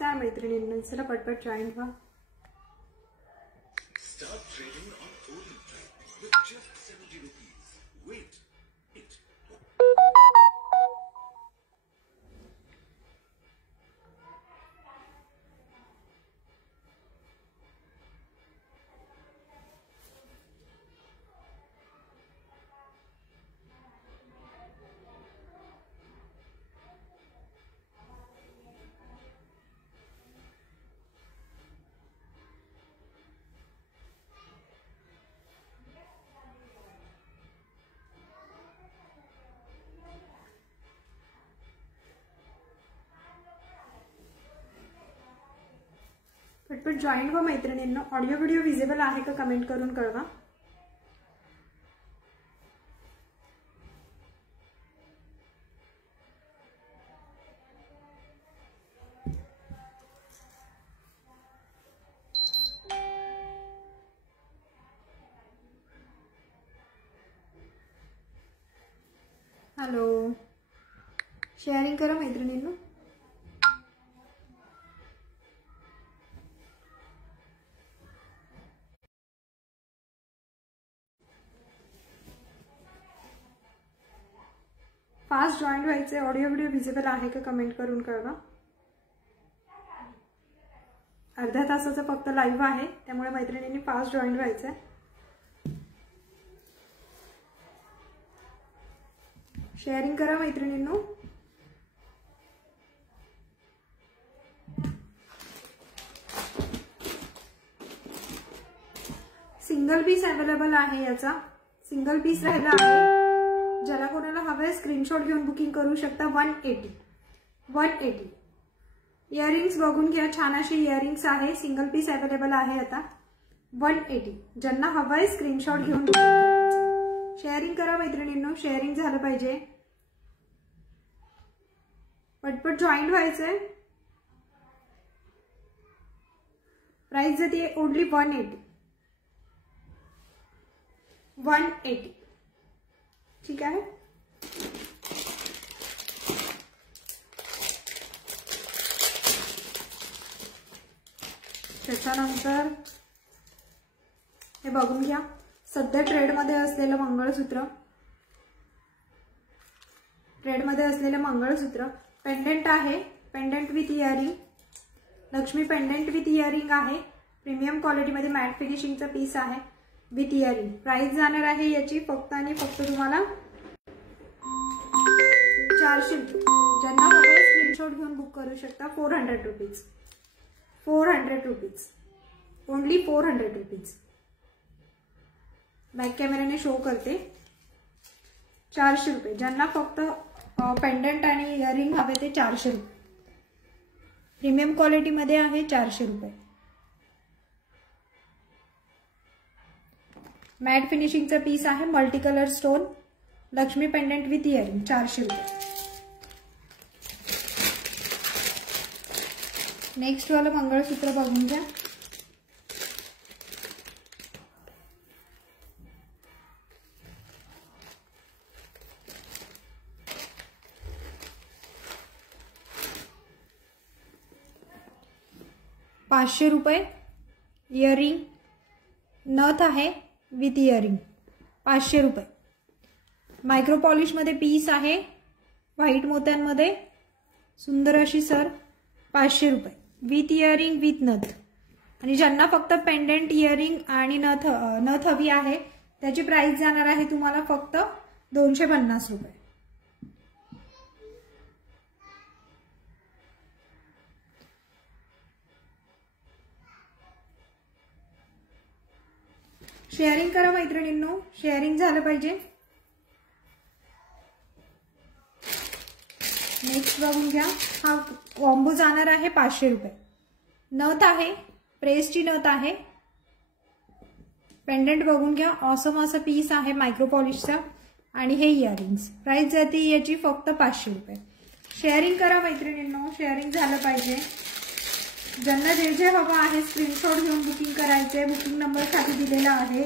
नमस्कार मैत्रिणींनो, चला पटपट जॉईन व्हा. Start trading on Odin with just 70 rupees. Wait, it. पटपट जॉईन व्हा मैत्रिणींनो. ऑडिओ व्हिडिओ विजिबल आहे का कमेंट करून कळवा. हॅलो, शेअरिंग करा मैत्रिणींनो. फास्ट जॉईन व्हायचे. ऑडिओ व्हिडिओ विजिबल आहे का कमेंट करून कळवा. अर्ध्या तासाचं फक्त लाईव्ह आहे, त्यामुळे मैत्रिणींनी फास्ट जॉईन व्हायचंय. शेअरिंग करा मैत्रिणींनो. सिंगल पीस अवेलेबल आहे. याचा सिंगल पीस राहिला आहे. ज्याला कोणाला हवंय स्क्रीनशॉट घेऊन बुकिंग करू शकता. 180 इयरिंग्स बघून घ्या. छान अशी इयरिंग्स आहे. सिंगल पीस अवेलेबल आहे आता. 180 ज्यांना हवंय स्क्रीनशॉट घेऊन बुकिंग करायचं. शेअरिंग करा मैत्रिणींनो. शेअरिंग झालं पाहिजे. पटपट जॉईन व्हायचंय. प्राइस जाते ओनली 180. ठीक आहे. त्याच्यानंतर हे बघून घ्या. सध्या ट्रेडमध्ये असलेलं मंगळसूत्र. पेंडेंट आहे. Pendant with earring. Lakshmi pendant with earring आहे. प्रीमियम क्वालिटीमध्ये मॅट फिनिशिंगचा पीस आहे विथ इयरिंग. प्राइस जाणार आहे याची फक्त आणि फक्त तुम्हाला 400. ज्यांना हवंय स्क्रीनशॉट घेऊन बुक करू शकता. 400 रुपीज. Only 400 rupees. बॅक कॅमेराने शो करते. 400 रुपये. ज्यांना फक्त पेंडंट आणि इयरिंग हवे ते 400 रुपये. प्रीमियम क्वालिटीमध्ये आहे. 400 रुपये. मॅट फिनिशिंगचा पीस आहे. Multi colour stone. Lakshmi pendant with earring. 400 रुपये. नेक्स्ट वाला मंगळसूत्र बघून घ्या. ₹500. इयरिंग नथ आहे विथ इयरिंग. 500 रुपये. मायक्रो पॉलिश मध्ये पीस आहे. व्हाईट मोत्यांमध्ये सुंदर अशी सर. 500 रुपये. विथ इयरिंग विथ नथ. आणि ज्यांना फक्त पेंडेंट इयरिंग आणि नथ हवी आहे त्याची प्राइस जाणार आहे तुम्हाला फक्त 250 रुपये. शेअरिंग करा मैत्रिणींनो. शेअरिंग झालं पाहिजे. नेक्स्ट बघून घ्या. हा कॉम्बो जाणार आहे 500 रुपये. नथ आहे. प्रेसची नथ आहे. पेंडेंट बघून घ्या. ऑसम असं पीस आहे मायक्रो पॉलिशचा. आणि हे इयरिंग्स. प्राइस जाते याची फक्त 500 रुपये. शेअरिंग करा मैत्रिणींनो. शेअरिंग झालं पाहिजे. ज्यांना जे जे हवं आहे स्क्रीनशॉट घेऊन बुकिंग करायचे. बुकिंग नंबर खाली दिलेला आहे.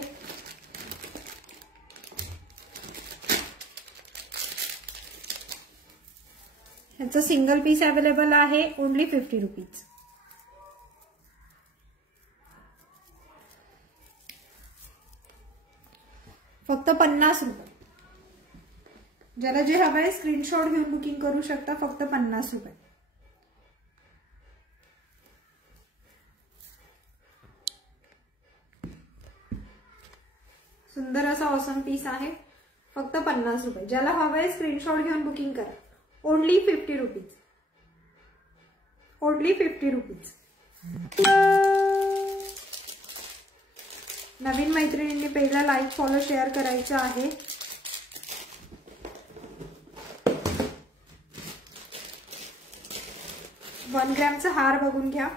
ह्याचं सिंगल पीस अवेलेबल आहे. Only 50 rupees. फक्त 50 रुपये. ज्याला जे हवं आहे स्क्रीनशॉट घेऊन बुकिंग करू शकता. फक्त 50 रुपये. सुंदर असा ऑसम पीस आहे. फक्त 50 रुपये. ज्याला हवं आहे स्क्रीनशॉट घेऊन बुकिंग करा. Only 50 rupees. Only 50 rupees. नवीन मैत्रिणींनी पहिला लाईक फॉलो शेअर करायचं आहे. वन ग्रॅमचा हार बघून घ्या.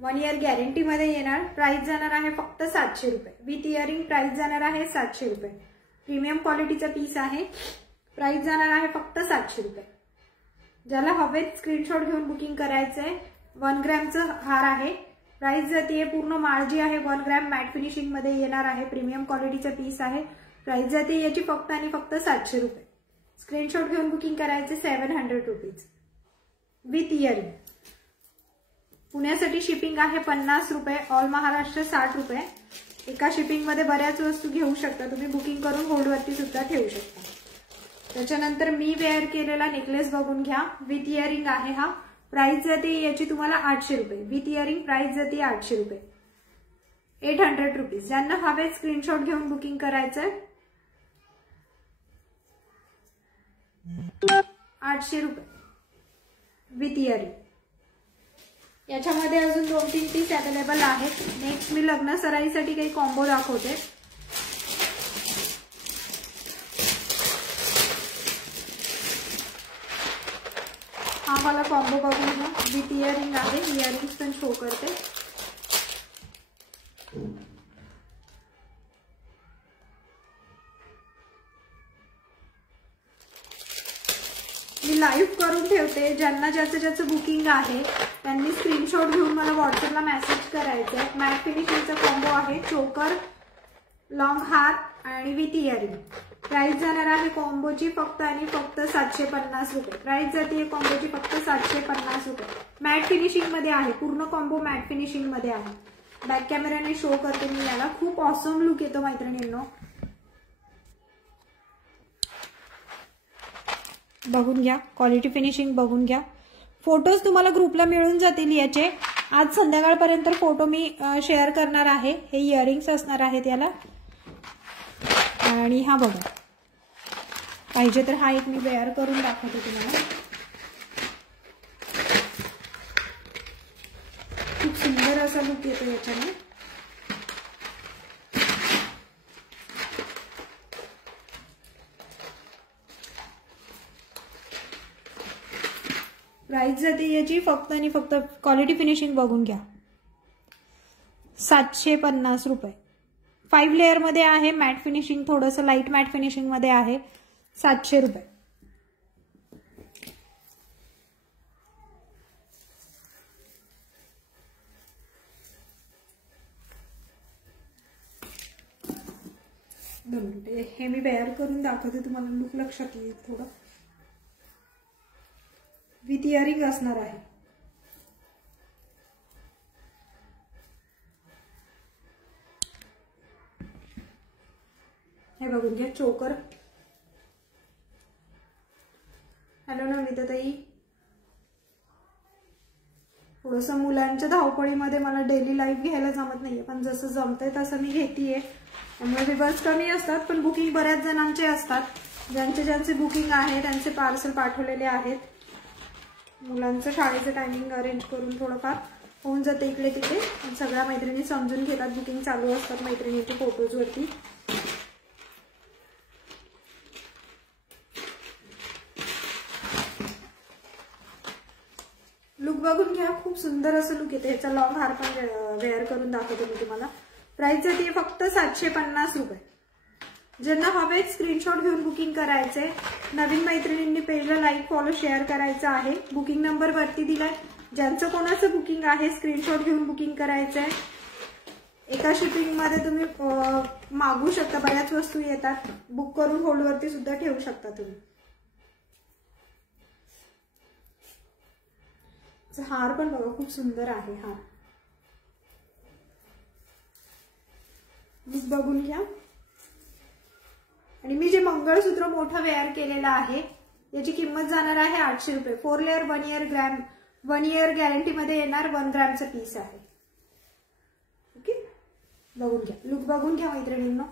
1 इयर गॅरंटी मध्ये येणार. प्राइस जाणार आहे फक्त 700 रुपये. विथ इयरिंग प्राइस जाणार आहे 700 रुपये. प्रीमियम क्वालिटीचा पीस आहे. प्राइस जाणार आहे फक्त 700 रुपये. ज्याला हवे स्क्रीनशॉट घेऊन बुकिंग करायचंय. 1 ग्रॅमचा हार आहे. प्राइस जाते पूर्ण माळ जी आहे 1 ग्रॅम मॅट फिनिशिंग मध्ये येणार आहे. प्रीमियम क्वालिटीचा पीस आहे. प्राइस जाते याची फक्त आणि फक्त 700 रुपये. स्क्रीनशॉट घेऊन बुकिंग करायचे 700 रुपीज विथ इयरिंग. पुण्यासाठी शिपिंग आहे 50 रुपये. ऑल महाराष्ट्र 60 रुपये. एका शिपिंग मध्ये बऱ्याच वस्तू घेऊ शकता तुम्ही. बुकिंग करून होल्डवरती सुद्धा ठेवू शकता. त्याच्यानंतर मी वेअर केलेला नेकलेस बघून घ्या. विथ इयरिंग आहे हा. प्राइस जाते याची तुम्हाला 800 रुपये. विथ इयरिंग प्राइस जाते 800 रुपये. 800 रुपीज. ज्यांना हवे स्क्रीनशॉट घेऊन बुकिंग करायचंय. 800 रुपये विथ इयरिंग. याच्यामध्ये अजून 2-3 पीस अवेलेबल आहेत. नेक्स्ट मी लग्न सराईसाठी काही कॉम्बो दाखवते. हा मला कॉम्बो बघून घ्या. विथ इयरिंग आहे. इयरिंग्स पण शो करते. मी लाईव्ह करून ठेवते. ज्यांना ज्याचं बुकिंग आहे त्यांनी स्क्रीनशॉट घेऊन मला व्हॉट्सअपला मेसेज करायचा आहे. मॅट फिनिशिंगचा कॉम्बो आहे. चोकर, लॉंग हार आणि विथ इयरिंग. प्राइस जाणार आहे कॉम्बोची फक्त आणि फक्त 750 रुपये. प्राइस जाते कॉम्बोची फक्त 750 रुपये. मॅट फिनिशिंग मध्ये आहे. पूर्ण कॉम्बो मॅट फिनिशिंग मध्ये आहे. बॅक कॅमेराने शो करते मी याला. खूप ऑसम लुक येतो मैत्रिणींनो. बघून घ्या. क्वालिटी फिनिशिंग बघून घ्या. फोटोज तुम्हाला ग्रुपला मिळून जातील याचे. आज संध्याकाळपर्यंत फोटो मी शेअर करणार आहे. हे इयरिंग्स असणार आहेत याला. आणि हा बघा. पाहिजे तर हा एक मी वेअर करून दाखवते तुम्हाला. खूप सुंदर असा लुक येतो याच्याने. प्राइस जाते याची फक्त आणि फक्त. क्वालिटी फिनिशिंग बघून घ्या. 750 रुपये. 5 लेअर मध्ये आहे. मॅट फिनिशिंग थोडंसं लाईट मॅट फिनिशिंग मध्ये आहे. 700 रुपये. हे मी वेअर करून दाखवते तुम्हाला. लुक लक्षात येईल थोडं. विथ इयरिंग असणार आहे. हे बघून घ्या. चोकर. हॅलो नमिता ताई. थोडंसं मुलांच्या धावपळीमध्ये मला डेली लाईफ घ्यायला जमत नाहीये. पण जसं जमतंय तसं मी घेतीये. त्यामुळे विवर्स कमी असतात पण बुकिंग बऱ्याच जणांचे असतात. ज्यांचे बुकिंग आहे त्यांचे पार्सल पाठवलेले आहेत. मुलांचं शाळेचं टायमिंग अरेंज करून थोडंफार होऊन जाते इकडे तिकडे. सगळ्या मैत्रिणी समजून घेतात. बुकिंग चालू असतात मैत्रिणींच्या फोटोजवरती. लुक बघून घ्या. खूप सुंदर असं लुक येतं. ह्याचा लॉंग हार पण वेअर करून दाखवते मी तुम्हाला. प्राइस जाते फक्त 750 रुपये. ज्यांना हवे स्क्रीनशॉट घेऊन बुकिंग करायचंय. नवीन मैत्रिणींनी पेजला लाईक फॉलो शेअर करायचं आहे. बुकिंग नंबर वरती दिलाय. ज्यांचं कोणाचं बुकिंग आहे स्क्रीनशॉट घेऊन बुकिंग करायचंय. एका शिपिंग मध्ये तुम्ही मागू शकता. बऱ्याच वस्तू येतात. बुक करून होल्डवरती सुद्धा ठेवू शकता तुम्ही. हार पण बघा खूप सुंदर आहे. हार लुक बघून घ्या. आणि मी जे मंगळसूत्र मोठं वेअर केलेलं आहे याची किंमत जाणार आहे 800 रुपये. 4 लेअर 1 इयर गॅरंटी मध्ये येणार 1 ग्रॅमचा पीस आहे. ओके, बघून घ्या, लुक बघून घ्या मैत्रिणींनो.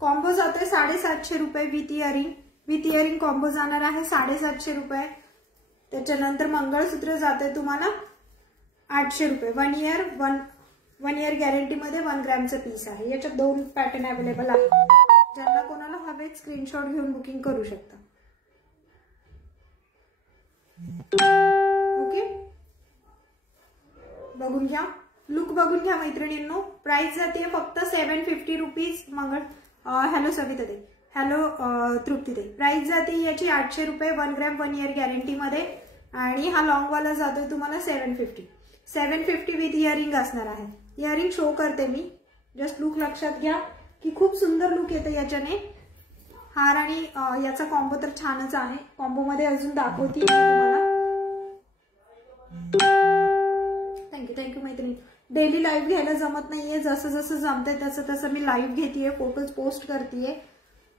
कॉम्बो जातोय 750 रुपये विथ इयरिंग कॉम्बो जाणार आहे 750 रुपये. त्याच्यानंतर मंगळसूत्र जातोय तुम्हाला 800 रुपये. 1 इयर गॅरंटी मध्ये 1 ग्रॅमचा पीस आहे. याच्यात 2 पॅटर्न अवेलेबल आहे. ज्यांना कोणाला हवे स्क्रीनशॉट घेऊन बुकिंग करू शकता. ओके, बघून घ्या, लुक बघून घ्या मैत्रिणींनो. प्राइस जाते फक्त 750 रुपीज. हॅलो सविताताई, हॅलो तृप्तीताई. प्राइस जाते याची 800 रुपये 1 ग्रॅम 1 इयर गॅरंटी मध्ये. आणि हा लॉंग वाला जातोय तुम्हाला 750 विथ इयरिंग असणार आहे. इयरिंग शो करते मी, जस्ट लुक लक्षात घ्या की खूप सुंदर लुक येतं याच्याने. हार आणि याचा कॉम्बो तर छानच आहे. कॉम्बो मध्ये अजून दाखवते तुम्हाला. थँक्यू मैत्रिणी. डेली लाईव्ह घ्यायला जमत नाहीये, जसं जसं जमतंय तसं तसं मी लाईव्ह घेतेय, फोटोज पोस्ट करतेय.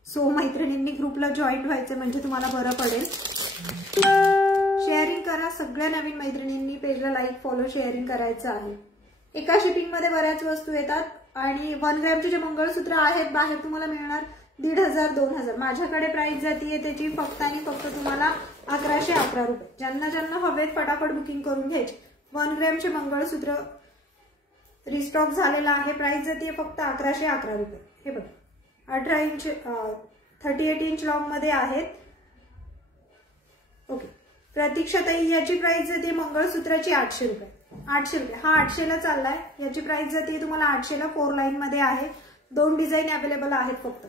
सो मैत्रिणींनी ग्रुपला जॉईन व्हायचं म्हणजे तुम्हाला बरं पडेल. शेअरिंग करा, सगळ्या नवीन मैत्रिणींनी पेजला लाईक फॉलो शेअरिंग करायचं आहे. एका शिपिंग मध्ये बऱ्याच वस्तू येतात. आणि 1 ग्रॅमचे जे मंगळसूत्र आहेत बाहेर तुम्हाला मिळणार 1500-2000. माझ्याकडे प्राइस जातीये त्याची फक्त आणि फक्त तुम्हाला 1111 रुपये. ज्यांना हवेत फटाफट बुकिंग करून घ्यायची. 1 ग्रॅमचे मंगळसूत्र रिस्टॉक झालेला आहे. प्राइस जातीये फक्त 1111 रुपये. हे बघा 18 इंच 38 इंच लॉंग मध्ये आहेत. ओके, प्रतीक्षाताई याची प्राइस जाते मंगळसूत्राची 800 रुपये. 800 रुपये. हा 800 ला चाललाय. याची प्राइस जाते तुम्हाला 800 ला. 4 लाईन मध्ये आहे. 2 डिझाईन अवेलेबल आहेत फक्त.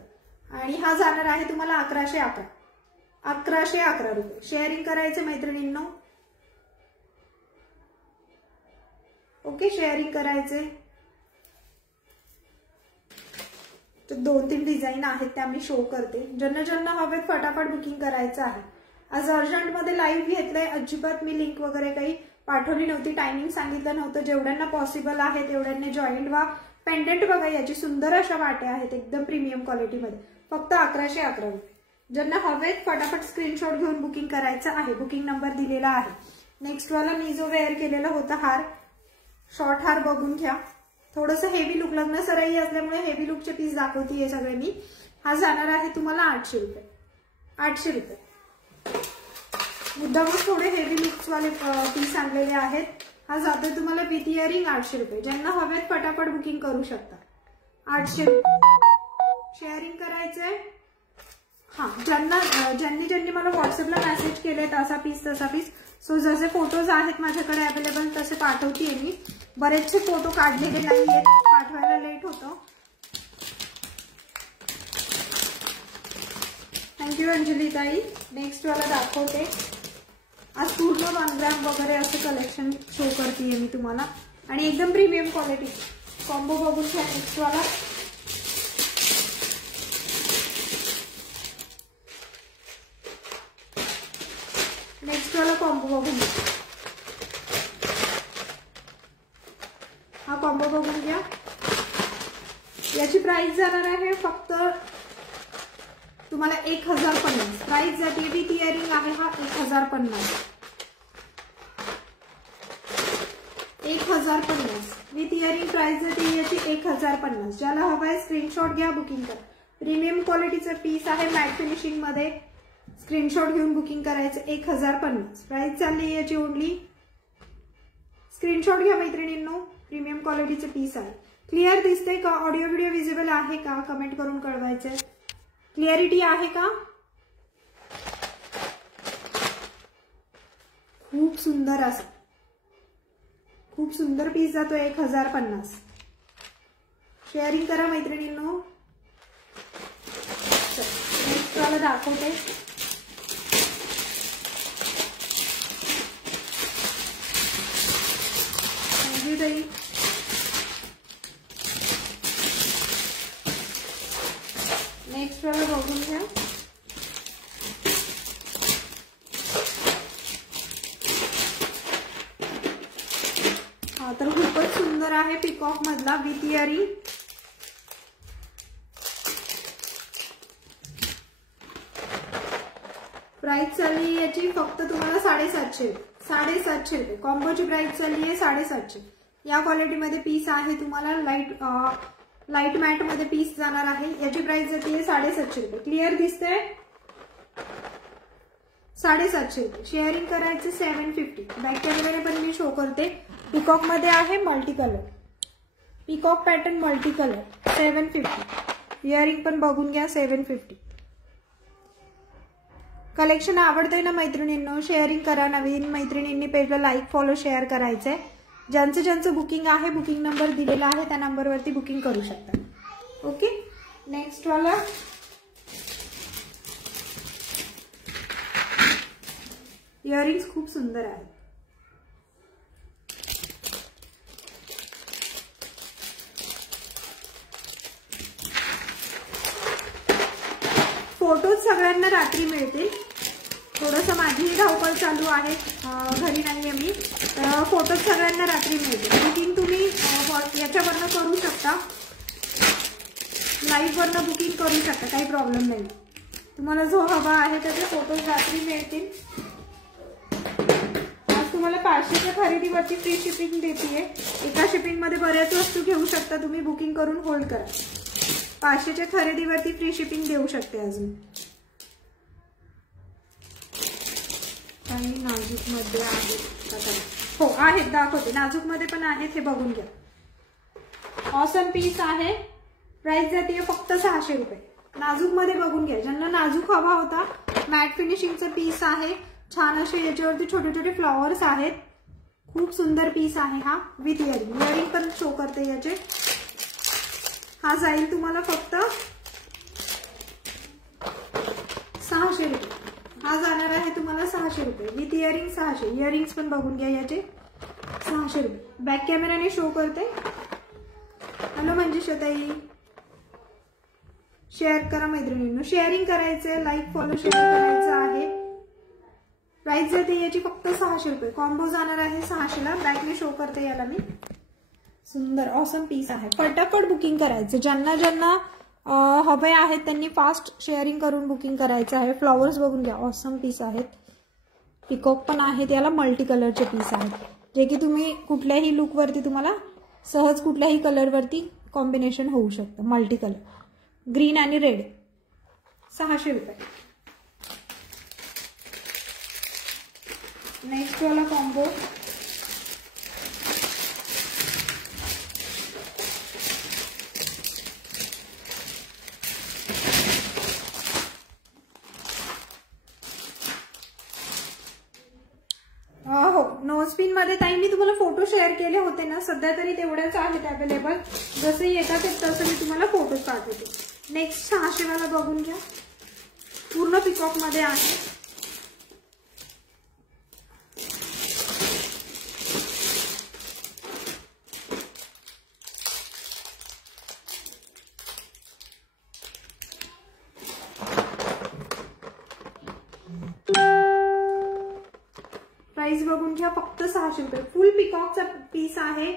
आणि हा जाणार आहे तुम्हाला 1111 रुपये. शेअरिंग करायचं मैत्रिणींनो. ओके, शेअरिंग करायचे. तर 2-3 डिझाईन आहेत त्या मी शो करते. ज्यांना हवेत फटाफट बुकिंग करायचं आहे. आज अर्जंटमध्ये लाईव्ह घेतलंय. अजिबात मी लिंक वगैरे काही पाठवली नव्हती, टायमिंग सांगितलं नव्हतं. जेवढ्यांना पॉसिबल आहे तेवढ्यांनी जॉईन व्हा. पेंडेंट बघा, याची सुंदर अशा वाट्या आहेत एकदम प्रीमियम क्वालिटीमध्ये. फक्त 1111 रुपये. ज्यांना हवेत फटाफट स्क्रीनशॉट घेऊन बुकिंग करायचं आहे. बुकिंग नंबर दिलेला आहे. नेक्स्ट वाला मी जो वेअर केलेला होता हार, शॉर्ट हार बघून घ्या. थोडंसं हेवी लुक, लग्न सराई असल्यामुळे हेवी लुकचे पीस दाखवतीये सगळे मी. हा जाणार आहे तुम्हाला 800 रुपये. 800 रुपये. मुद्दामच थोडे हेवी लुक्स वाले पीस आणलेले आहेत. हा जातोय तुम्हाला विथ इयरिंग 800 रुपये. ज्यांना हवेत फटाफट बुकिंग करू शकता. 800 रुपये. शेअरिंग करायचंय. हा, ज्यांनी मला व्हॉट्सअपला मेसेज केले तसा पीस. सो जसे फोटोज आहेत माझ्याकडे अवेलेबल तसे पाठवतीये मी. बरेचसे फोटो काढलेले नाहीयेत, पाठवायला लेट होतं. थँक्यू अंजली ताई. नेक्स्ट वाला दाखवते. आज पूर्ण 1 ग्रॅम वगैरे असं कलेक्शन शो करतेय मी तुम्हाला. आणि एकदम प्रीमियम क्वालिटी. कॉम्बो बघून घ्या नेक्स्ट वाला. नेक्स्ट वाला कॉम्बो बघून घ्या. हा कॉम्बो बघून घ्या. याची प्राइस जाणार आहे फक्त तुम्हाला 1050. प्राइस जाते विथ इयरिंग आहे हा 1050. 1050 विथ इयरिंग प्राइस जाते याची 1050. ज्याला हवाय स्क्रीनशॉट घ्या, बुकिंग करा. प्रीमियम क्वालिटीचा पीस आहे मॅट फिनिशिंग मध्ये. स्क्रीनशॉट घेऊन बुकिंग करायचं. 1050 प्राइस चालली याची ओनली. स्क्रीनशॉट घ्या मैत्रिणींनो. प्रीमियम क्वालिटीचे पीस आहे. क्लिअर दिसते का? ऑडिओ व्हिडिओ विजिबल आहे का? कमेंट करून कळवायचंय. क्लिअरिटी आहे का? खूप सुंदर असं खूप सुंदर पीस जातो 1050. शेअरिंग करा मैत्रिणींनो. नेक्स्ट वाला दाखवते. थँक्यू ताई. नेक्स्ट वाला बघून घ्या. हा तर खूपच सुंदर आहे. पिकॉक मधला विथ इयरिंग. प्राइस चालली याची फक्त तुम्हाला 750 रुपये. 750 रुपये कॉम्बोची प्राइस चालली आहे 750. या क्वालिटीमध्ये पीस आहे तुम्हाला. लाईट मॅट मध्ये पीस जाणार आहे. याची प्राइस जाते 750 रुपये. क्लिअर दिसतंय? 750 रुपये. शेअरिंग करायचं 750. बॅक कॅमेराने पण मी शो करते. पिकॉक मध्ये आहे multi colour. Peacock pattern multi colour 750. Earring पण बघून घ्या 750. कलेक्शन आवडतंय ना मैत्रिणींनो? शेअरिंग करा. नवीन मैत्रिणींनी पेजला लाईक फॉलो शेअर करायचंय. ज्यांचं बुकिंग आहे, बुकिंग नंबर दिलेला आहे त्या नंबरवरती बुकिंग करू शकता. ओके. नेक्स्ट वाला इयरिंग्स खूप सुंदर आहे. फोटोज सगळ्यांना रात्री मिळतील. थोडंसं माझीही धावपळ चालू आहे, घरी नाहीये मी, तर फोटोज सगळ्यांना रात्री मिळतील. बुकिंग तुम्ही याच्यावरनं करू शकता, लाईव्ह वरनं बुकिंग करू शकता, काही प्रॉब्लेम नाही. तुम्हाला जो हवा आहे त्याचे फोटोज रात्री मिळतील. आज तुम्हाला 500च्या खरेदीवरती फ्री शिपिंग देतीये. एका शिपिंग मध्ये बऱ्याच वस्तू घेऊ शकता तुम्ही. बुकिंग करून होल्ड करा. 500च्या खरेदीवरती फ्री शिपिंग देऊ शकते. अजून काही नाजूक मध्ये आहेत. हो आहेत, दाखवते. नाजूक मध्ये पण आहेत, हे बघून घ्या. ऑसम पीस आहे. प्राइस जाते फक्त 600 रुपये. नाजूक मध्ये बघून घ्या. ज्यांना नाजूक हवा होता, मॅट फिनिशिंगचा पीस आहे. छान असे याच्यावरती छोटे छोटे फ्लॉवर्स आहेत. खूप सुंदर पीस आहे हा. With earring. इयरिंग पण शो करते याचे. हा जाईल तुम्हाला फक्त 600 रुपये. हा जाणार आहे तुम्हाला 600 रुपये विथ इयरिंग. 600. इयरिंग्स पण बघून घ्या याचे. 600 रुपये. बॅक कॅमेराने शो करते. हॅलो मंजुषाताई. शेअर करा मैत्रिणींनो. शेअरिंग करायचंय, लाईक फॉलो शेअर करायचं आहे. प्राइस जाते याची फक्त 600 रुपये. कॉम्बो जाणार आहे 600ला. बॅकने शो करते याला मी. सुंदर ऑसम पीस आहे. फटाफट बुकिंग करायचं. ज्यांना ज्यांना हवे आहेत त्यांनी फास्ट शेअरिंग करून बुकिंग करायचं आहे. फ्लॉवर्स बघून घ्या. ऑसम पीस आहेत. पिकॉक पण आहेत. याला मल्टी कलरचे पीस आहेत, जे की तुम्ही कुठल्याही लुक वरती तुम्हाला सहज कुठल्याही कलर वरती कॉम्बिनेशन होऊ शकतं. मल्टी कलर, ग्रीन आणि रेड. 600 रुपये. नेक्स्ट वाला कॉम्बो हो. नोस्पिन मध्ये ताई मी तुम्हाला फोटो शेअर केले होते ना, सध्या तरी तेवढ्याच आहेत अवेलेबल. जसे येतात तसं मी तुम्हाला फोटो पाठवते. नेक्स्ट 600 वाला बघून घ्या. पूर्ण पिकॉक मध्ये आहे. प्राइस बघून घ्या फक्त 600 रुपये. फुल पिकॉकचा पीस आहे.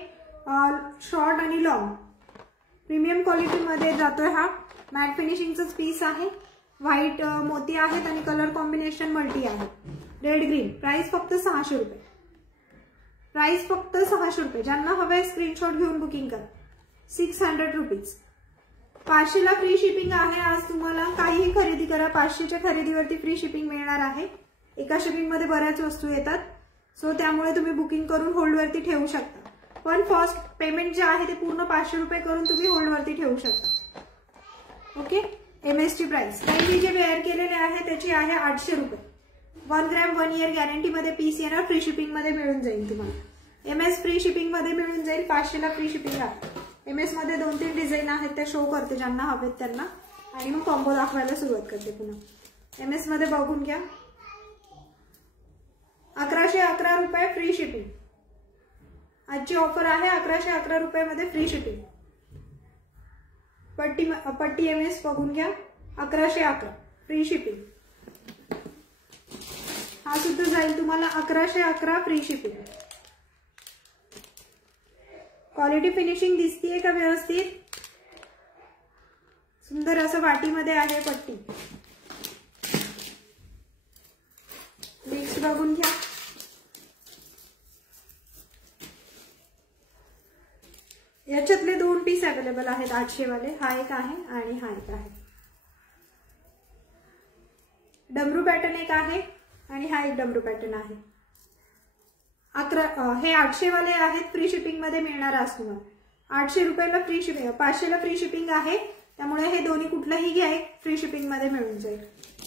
शॉर्ट आणि लॉंग प्रीमियम क्वालिटी मध्ये जातोय हा. मॅट फिनिशिंगचाच पीस आहे. व्हाईट मोती आहेत आणि कलर कॉम्बिनेशन मल्टी आहे. Red green. प्राइस फक्त 600 रुपये. प्राइस फक्त 600 रुपये. ज्यांना हवे स्क्रीनशॉट घेऊन बुकिंग करा. 600 रुपीज. 500ला फ्री शिपिंग आहे आज तुम्हाला. काहीही खरेदी करा, 500च्या खरेदीवरती फ्री शिपिंग मिळणार आहे. एका शिपिंग मध्ये बऱ्याच वस्तू येतात, सो त्यामुळे तुम्ही बुकिंग करून होल्ड वरती ठेवू शकता. पण फर्स्ट पेमेंट जे आहे ते पूर्ण 500 रुपये करून तुम्ही होल्ड वरती ठेवू शकता. ओके. एमएसची प्राइस मी जे वेअर केलेले आहे त्याची आहे 800 रुपये. 1 ग्रॅम 1 इयर गॅरंटी मध्ये पीस येणार. फ्री शिपिंग मध्ये मिळून जाईल तुम्हाला. एमएस फ्री शिपिंग मध्ये मिळून जाईल. 500ला फ्री शिपिंग आहे. एमएस मध्ये 2-3 डिझाईन आहेत, त्या शो करते ज्यांना हवेत त्यांना, आणि मग कॉम्बो दाखवायला सुरुवात करते पुन्हा. एमएस मध्ये बघून घ्या. 1111 रुपये फ्री शिपिंग. आजची ऑफर आहे 1111 रुपयामध्ये फ्री शिपिंग. पट्टी एमएस बघून घ्या. 1111 फ्री शिपिंग. हा सुद्धा जाईल तुम्हाला 1111 फ्री शिपिंग. क्वालिटी फिनिशिंग दिसतीये का व्यवस्थित? सुंदर असं वाटीमध्ये आहे पट्टी. नेक्स्ट बघून घ्या. याच्यातले 2 पीस अवेलेबल आहेत 800 वाले. हा एक आहे आणि हा एक आहे. डमरू पॅटर्न एक आहे आणि हा एक डमरू पॅटर्न आहे. 11 हे 800 वाले आहेत. फ्री शिपिंग मध्ये मिळणार आहे तुम्हाला. 800 रुपयाला फ्री शिपिंग, 500 ला फ्री शिपिंग आहे. त्यामुळे हे दोन्ही कुठलंही घ्या फ्री शिपिंग मध्ये मिळून जाईल.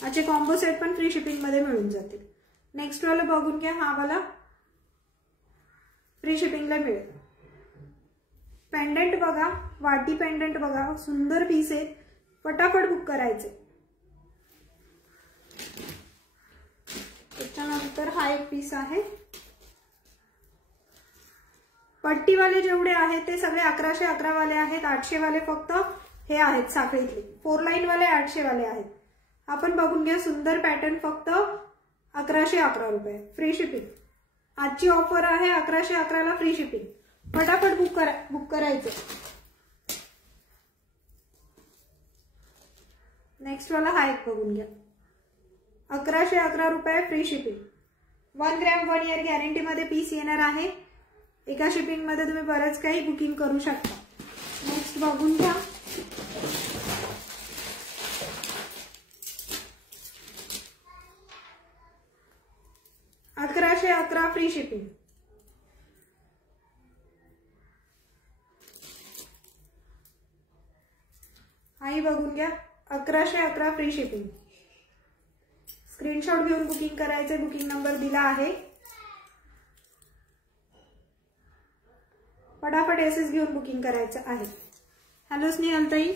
याचे कॉम्बो सेट पण फ्री शिपिंग मध्ये मिळून जातील. नेक्स्ट वाला बघून घ्या. हा वाला फ्री शिपिंगला मिळेल. पेंडंट बघा, वाटी पेंडंट बघा, सुंदर पीस आहे. फटाफट बुक करायचे. त्याच्यानंतर हा एक पीस आहे. पट्टीवाले जेवढे आहेत ते सगळे 1111 वाले आहेत. 800 वाले फक्त हे आहेत साखळीतले. 4 लाईन वाले 800 वाले आहेत. आपण बघून घ्या. सुंदर पॅटर्न फक्त 1111 रुपये फ्री शिपिंग. आजची ऑफर आहे 1111 ला फ्री शिपिंग. फटाफट बुक करायचं. नेक्स्ट वाला हा एक बघून घ्या. 1111 रुपये free shipping. 1 gram 1 year guarantee मध्ये पीस येणार आहे. एका शिपिंग मध्ये तुम्ही बरंच काही बुकिंग करू शकता. नेक्स्ट बघून घ्या. $1111 फ्री शिपिंग. हाही बघून घ्या. 1111 फ्री शिपिंग. स्क्रीनशॉट घेऊन बुकिंग करायचे. बुकिंग नंबर दिला आहे. फटाफट एसएस घेऊन बुकिंग करायचं आहे. हॅलो स्नेहलताई.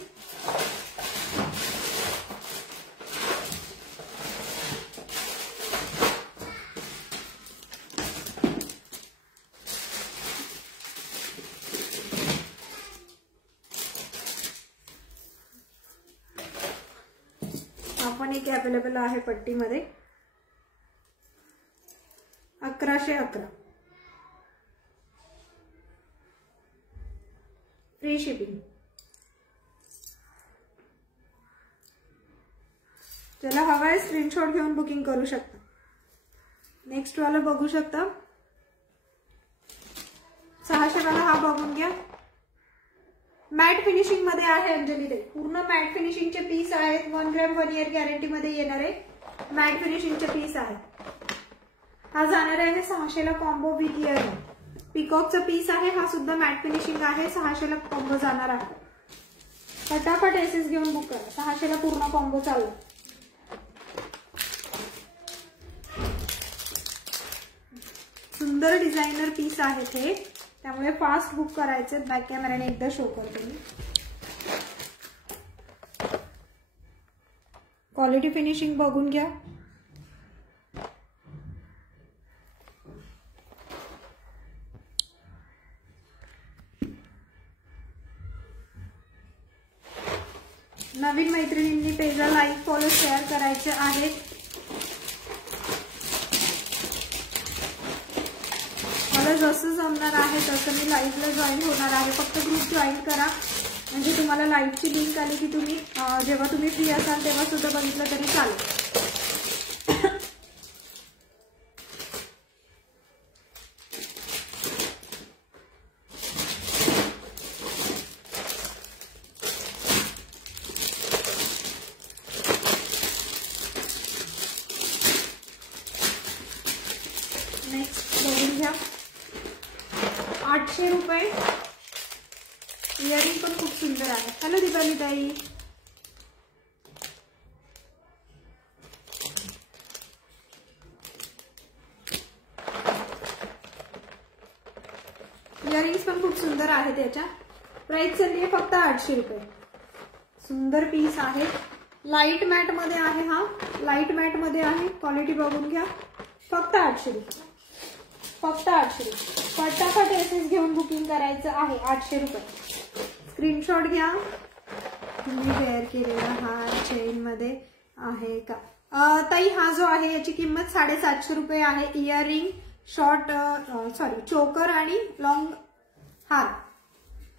आपण एक अवेलेबल आहे पट्टीमध्ये. 1111 फ्री शिपिंग. ज्याला हवाय स्क्रीनशॉट घेऊन बुकिंग करू शकता. नेक्स्ट वाला बघू शकता. 600 वाला हा बघून घ्या. मॅट फिनिशिंग मध्ये आहे अंजली ते. पूर्ण मॅट फिनिशिंगचे पीस आहेत. 1 ग्रॅम 1 इयर गॅरंटी मध्ये येणारे मॅट फिनिशिंगचे पीस आहेत. हा जाणार आहे 600 ला कॉम्बो विथ इयरिंग. पिकॉकचा पीस आहे. हा सुद्धा मॅट फिनिशिंग आहे. 600 ला कॉम्बो जाणार आहे. फटाफट एसएस घेऊन बुक करा. 600 ला पूर्ण कॉम्बो चालू. सुंदर डिझायनर पीस आहेत हे. त्यामुळे फास्ट बुक करायचे. बॅक कॅमेराने एकदा शो करते मी. क्वालिटी फिनिशिंग बघून घ्या. नवीन मैत्रिणींनी पेजला लाईक फॉलो शेअर करायचे आहेत. मला जसं जमणार आहे तसं मी लाईव्हला जॉईन होणार आहे. फक्त ग्रुप जॉईन करा म्हणजे तुम्हाला लाईव्हची लिंक आली की तुम्ही जेव्हा तुम्ही फ्री असाल तेव्हा सुद्धा बघितलं तरी चालेल. नेक्स्ट बघून घ्या. 800 रुपये. इयरिंग पण खूप सुंदर आहे. हॅलो दीपाली ताई. इयरिंग्स पण खूप सुंदर आहेत. याच्या प्राइस चालली आहे फक्त 800 रुपये. सुंदर पीस आहे. लाईट मॅट मध्ये आहे. हा लाईट मॅट मध्ये आहे. क्वालिटी बघून घ्या. फक्त 800 रुपये. फक्त 800 रुपये. फटाफट एसएस घेऊन बुकिंग करायचं आहे. 800 रुपये. स्क्रीनशॉट घ्या. तुम्ही वेअर केलेला हा चेन मध्ये आहे का ताई? हा जो आहे याची किंमत 750 रुपये आहे. इयरिंग, शॉर्ट चोकर आणि लॉंग हार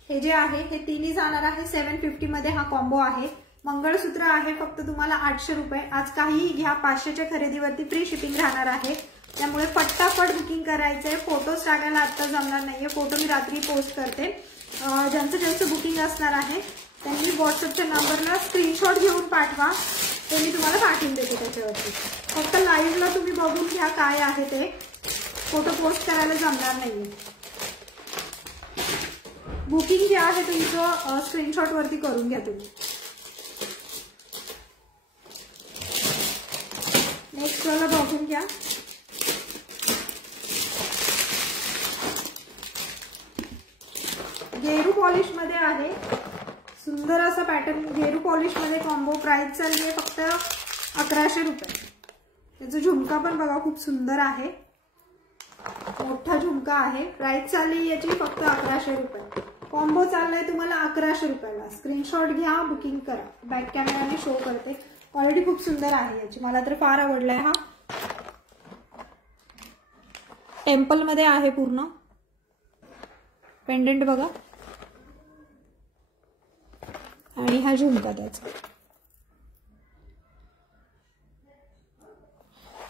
हे जे आहे हे तिन्ही जाणार आहे 750 मध्ये. हा कॉम्बो आहे. मंगळसूत्र आहे फक्त तुम्हाला 800 रुपये. आज काहीही घ्या. 500च्या खरेदीवरती फ्री शिपिंग राहणार आहे. त्यामुळे फटाफट बुकिंग करायचंय. फोटोज टाकायला आता जमणार नाहीये, फोटो मी रात्री पोस्ट करते. ज्यांचं बुकिंग असणार आहे त्यांनी व्हॉट्सअपच्या नंबरला स्क्रीनशॉट घेऊन पाठवा, ते मी तुम्हाला पाठवून देते त्याच्यावरती. फक्त लाईव्हला तुम्ही बघून घ्या काय आहे ते, फोटो पोस्ट करायला जमणार नाहीये. बुकिंग जे आहे तुमचं स्क्रीनशॉट वरती करून घ्या तुम्ही. नेक्स्ट वाला बघून घ्या. गेरू पॉलिश मध्ये आहे, सुंदर असा पॅटर्न गेरू पॉलिश मध्ये कॉम्बो. प्राइस चालली आहे फक्त 1100 रुपये. त्याचा झुमका पण बघा खूप सुंदर आहे, मोठा झुमका आहे. प्राइस चालली याची फक्त 1100 रुपये. कॉम्बो चाललाय तुम्हाला 1100 रुपयाला. स्क्रीनशॉट घ्या, बुकिंग करा. बॅक कॅमेराने शो करते. क्वालिटी खूप सुंदर आहे याची, मला तर फार आवडलाय. हा टेम्पल मध्ये आहे पूर्ण. पेंडंट बघा आणि हा झुमका त्याचा.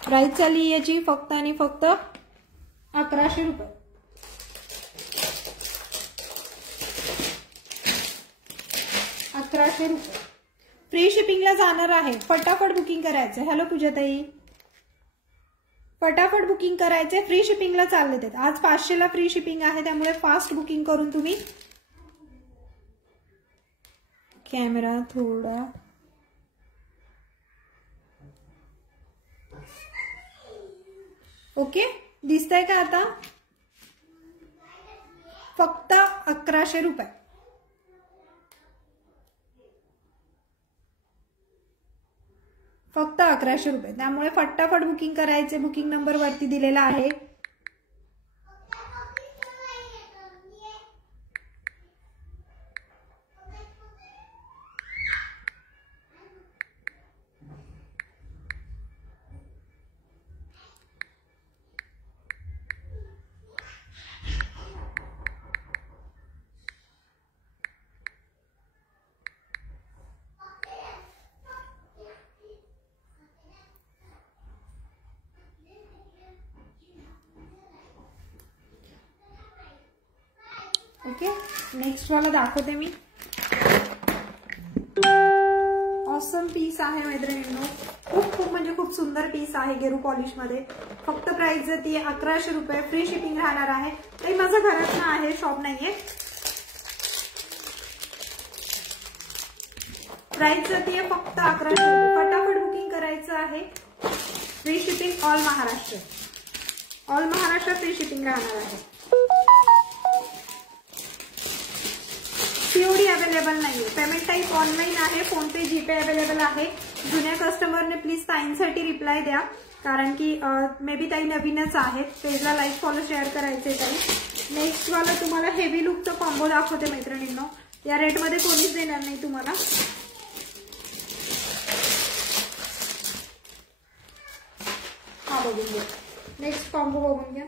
प्राइस चालली याची फक्त आणि फक्त 1100 रुपये. फ्री शिपिंगला जाणार आहे, फटाफट बुकिंग करायचं. हॅलो पूजाताई, फटाफट बुकिंग करायचे. फ्री शिपिंगला चालले आहेत. आज 500ला फ्री शिपिंग आहे, त्यामुळे फास्ट बुकिंग करून तुम्ही. कॅमेरा थोडा ओके दिसतंय का आता? फक्त 1100 रुपये. फक्त 1100 रुपये. त्यामुळे फटाफट बुकिंग करायचे. बुकिंग नंबर वरती दिलेला आहे. ओके, नेक्स्ट वाला दाखवते मी. ऑसम पीस आहे मैत्रिणींनो, खूप म्हणजे खूप सुंदर पीस आहे गेरू पॉलिश मध्ये. फक्त प्राइस जाते 1100 रुपये. फ्री शिपिंग राहणार आहे. ते माझं घरात ना आहे, शॉप नाहीये. प्राइस जाते फक्त 1100 रुपये. फटाफट बुकिंग करायचं आहे. Free shipping all Maharashtra. All Maharashtra free shipping राहणार आहे. सीओडी अवेलेबल नाहीये. पेमेंट टाईप ऑनलाईन आहे. फोन पे, जीपे अवेलेबल आहे. जुन्या कस्टमरने प्लीज ताईंसाठी रिप्लाय द्या, कारण की मे बी ताई नवीनच आहेत. पेजला लाईक फॉलो शेअर करायचे ताई. नेक्स्ट वाला तुम्हाला हेवी लुकचा कॉम्बो दाखवते मैत्रिणींनो. या रेटमध्ये कोणीच देणार नाही तुम्हाला. हा बघून घ्या. नेक्स्ट कॉम्बो बघून घ्या.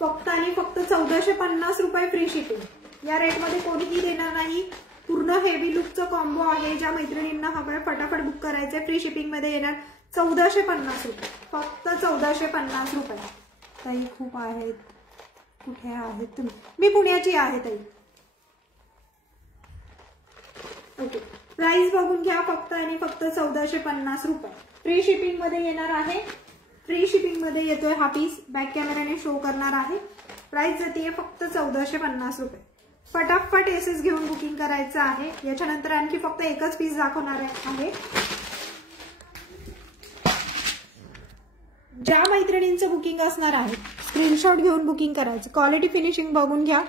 फक्त आणि फक्त 1450 रुपये फ्री शिपिंग. या रेटमध्ये कोणीही देणार नाही. पूर्ण हेवी लुकचं कॉम्बो आहे. ज्या मैत्रिणींना हवंय फटाफट बुक करायचंय. फ्री शिपिंग मध्ये येणार 1450 रुपये. फक्त 1450 रुपये. ताई खूप आहेत. कुठे आहेत तुम्ही? मी पुण्याची आहे ताई. ओके, प्राइस बघून घ्या. फक्त आणि फक्त 1450 रुपये. फ्री शिपिंग मध्ये येणार आहे. फ्री शिपिंग मध्ये येतोय हा पीस. बॅक कॅमेराने शो करणार आहे. प्राइस जाते फक्त 1450 रुपये. फटाफट एसएस घेऊन बुकिंग करायचं आहे. याच्यानंतर आणखी फक्त एकच पीस दाखवणार आहे. ज्या मैत्रिणींचं बुकिंग असणार आहे स्क्रीनशॉट घेऊन बुकिंग करायचं. क्वालिटी फिनिशिंग बघून घ्या.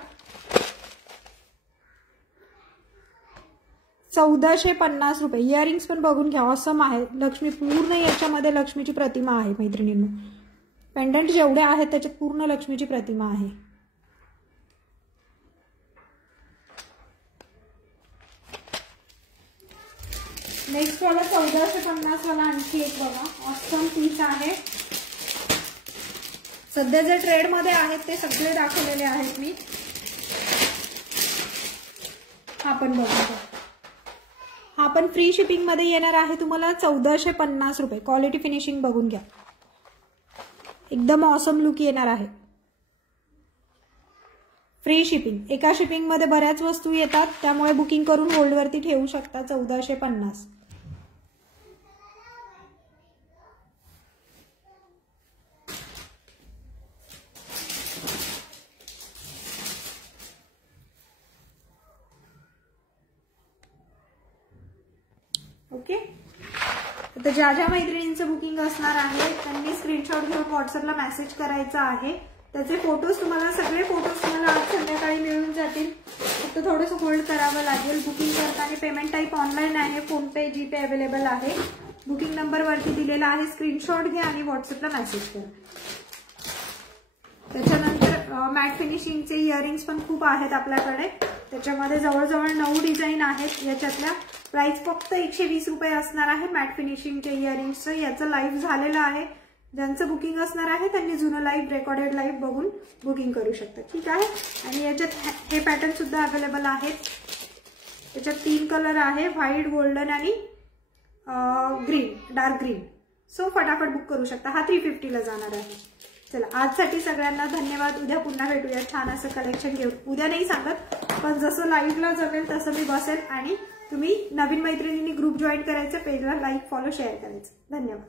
1450 रुपये. इयरिंग्स पण बघून घ्या, ऑसम आहे. लक्ष्मी पूर्ण याच्यामध्ये लक्ष्मीची प्रतिमा आहे मैत्रिणींनो. पेंडंट जेवढे आहेत त्याच्यात पूर्ण लक्ष्मीची प्रतिमा आहे. नेक्स्ट वाला 1450 वाला आणखी एक बघा, ऑसम पीस आहे. सध्या जे ट्रेड मध्ये आहेत ते सगळे दाखवलेले आहेत मी. आपण बघू. हा पण फ्री शिपिंग मध्ये येणार आहे तुम्हाला 1450 रुपये. क्वालिटी फिनिशिंग बघून घ्या, एकदम ऑसम लुक येणार आहे. Free shipping. एका शिपिंग मध्ये बऱ्याच वस्तू येतात, त्यामुळे बुकिंग करून होल्डवरती ठेवू शकता. 1450. ओके. आता ज्या ज्या मैत्रिणींचं बुकिंग असणार आहे त्यांनी स्क्रीनशॉट घेऊन व्हॉट्सअपला मेसेज करायचा आहे. त्याचे फोटोज तुम्हाला, सगळे फोटोज तुम्हाला आज संध्याकाळी मिळून जातील. फक्त थोडंसं होल्ड करावं लागेल. बुकिंग करताना पेमेंट टाईप ऑनलाईन आहे, फोनपे, जीपे अवेलेबल आहे. बुकिंग नंबर वरती दिलेला आहे, स्क्रीनशॉट घ्या आणि व्हॉट्सअपला मेसेज करा. त्याच्यानंतर मॅट फिनिशिंगचे इयरिंग्स पण खूप आहेत आपल्याकडे. त्याच्यामध्ये जवळजवळ 9 डिझाईन आहेत. याच्यातल्या प्राइस फक्त 120 रुपये असणार आहे मॅट फिनिशिंगच्या इयरिंग्सचं. याचं लाईव्ह झालेलं आहे. ज्यांचं बुकिंग असणार आहे त्यांनी जुनं लाईव्ह, रेकॉर्डेड लाईव्ह बघून बुकिंग करू शकता. ठीक आहे. आणि याच्यात हे पॅटर्न सुद्धा अवेलेबल आहेत. याच्यात 3 कलर आहे, व्हाईट, गोल्डन आणि ग्रीन, डार्क ग्रीन. सो फटाफट बुक करू शकता. हा 350 ला जाणार आहे. चला, आजसाठी सगळ्यांना धन्यवाद. उद्या पुन्हा भेटूया छान असं कलेक्शन घेऊन. उद्या नाही सांगत, पण जसं लाईव्हला जमेल तसं मी बसेल. आणि तुम्ही नवीन मैत्रिणींनी ग्रुप जॉईन करायचं, पेजला लाईक, फॉलो, शेअर करायचं. धन्यवाद.